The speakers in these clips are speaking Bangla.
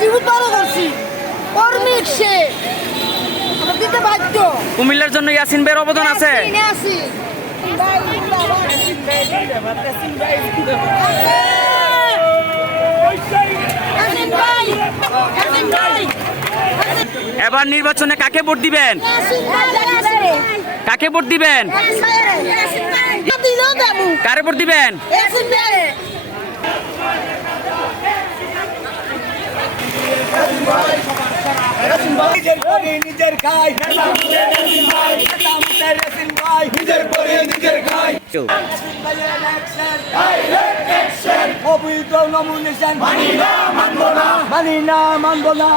জীবন ভালো করছি কর্মিক সে আমরা দিতে বাধ্য। কুমিল্লার জন্য ইয়াসিন ভাইয়ের অবদান আছে। এবার নির্বাচনে কাকে ভোট দিবেন? কাকে ভোট দিবেন? কারে ভোট দিবেন? নিজের করে নিজের খাই, নিজের করে নিজের খাই। অবৈধ নমিনেশন মানি না মানবো না, মানি না মানবো না।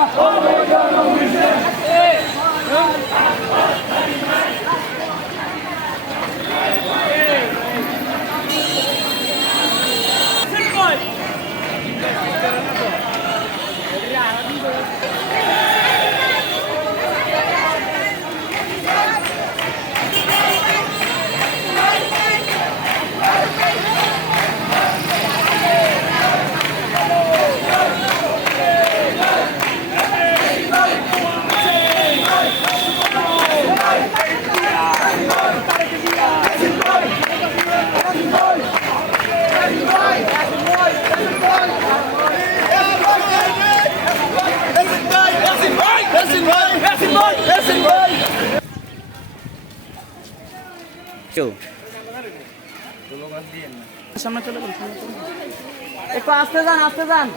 সামনে চলে যান, একটু আস্তে যান, আস্তে যান।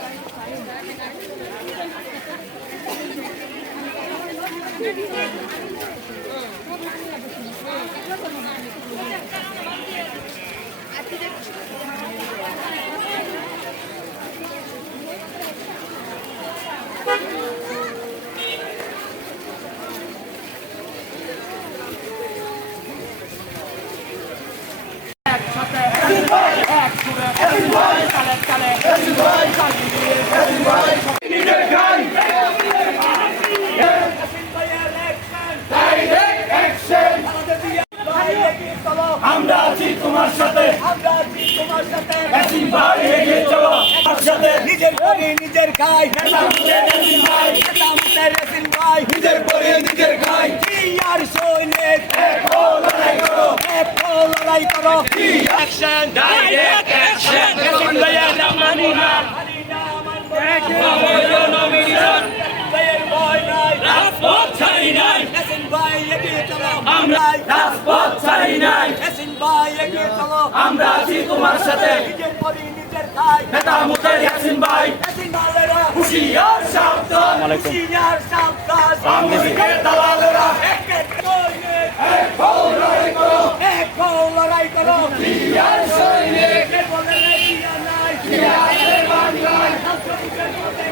আমরা আছি তোমার সাথে, আমরা আছি তোমার সাথে। ইয়াসিন ভাই এগিয়ে চলো আমার সাথে। নিজের করে নিজের খাই, ইয়াসিন ভাই, ইয়াসিন ভাই নিজের করে নিজের খাই। আর সৈনিক এক হও লড়াই করো, এক হও লড়াই করো। Action, direct action. ইয়াসিন ভাইয়ের মানি না, মানি না মানবো না। অবৈধ নমিনেশন ভাইয়ের ভয় নাই, রাজপথ ছাড়ি নাই। ইয়াসিন ভাই এগিয়ে চলো, আমরা রাজপথ ছাড়ি নাই। ইয়াসিন ভাই এগিয়ে চলো, আমরা আছি তোমার সাথে। নিজের করি নিজের খাই, নেতা মুখের ইয়াসিন ভাই। ইয়াসিন ভাইয়েরা হুঁশিয়ার সাবধান, হুঁশিয়ার সাবধান। সামনে দালালেরা এক এক সৈনিক, এক হও লড়াই করো, এক হও লড়াই করো। ইয়ার সৈনিক বলে ইয়া নাই, ইয়ার বাংলায় রাষ্ট্রপতির পদে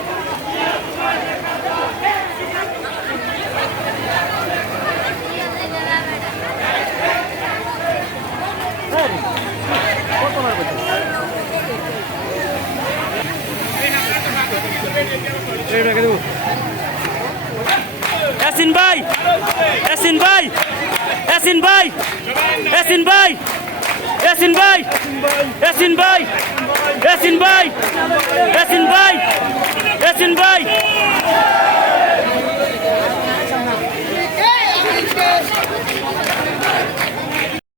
ইয়াসিন ভাই, ইয়াসিন ভাই, ইয়াসিন ভাই, ইয়াসিন ভাই, ইয়াসিন ভাই, ইয়াসিন ভাই, ইয়াসিন ভাই, ইয়াসিন ভাই, ইয়াসিন ভাই।